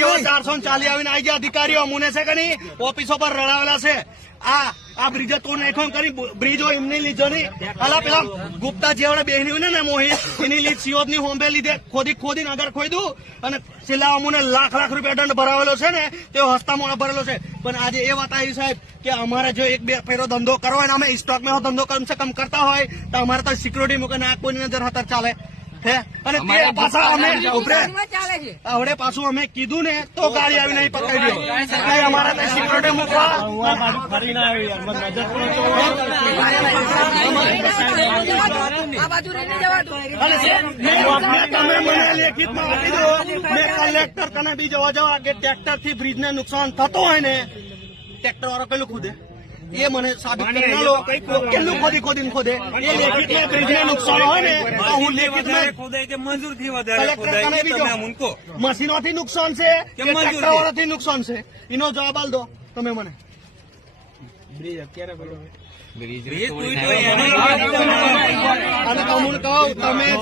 જેવો 440 આવીને આવી ગયા અધિકારીઓ અમુને છે કે નહીં ઓફિસો પર રડાવેલા છે આ બ્રિજ તોડ નાખ્યો કરી બ્રિજો એમની લીધો નહીં અલા પેલા ગુપ્તા જેવડે બેહની હોય ને મોહિત એની લીધ સિયોદ ની હોંબે લીધે ખોદી આગળ ખોદું અને છેલ્લા અમુને લાખ રૂપિયા દંડ ભરાવેલો છે ને તેઓ હસ્તામાં ભરેલો છે પણ આજે એ વાત આવી સાહેબ કે અમારે જો એક બે ફેરો ધંધો કરવો હોય ને અમે સ્ટોક માં ધંધો કમ સે કમ કરતા હોય તો અમારે તો સિક્યુરિટી મૂકે ના કોઈની નજર હાથર ચાલે હે અને તે પાછા અમે આવડે પાછું અમે કીધું ને તો ગાડી આવી નહીં પકડી દો અમારે તો સિક્યુરિટી મૂકવા તમે મને લેખિતમાં આપી દો મેં કલેક્ટર કને બી જવા કે ટ્રેક્ટર થી બ્રિજ ને નુકસાન થતો હોય ને ટ્રેક્ટર વાળો પેલું ખુદે એ મને સાબિત કરી લો કેટલું ખોદીને ખોદે એ લેખિતમાં બ્રિજને નુકસાન હોય ને તો હું લેખિતમાં મશીનોથી નુકસાન છે કે ટ્રેક્ટર વાળાથી નુકસાન છે એનો જવાબ આલ દો તમે મને બ્રિજ અત્યારે અને તમને કહું તમે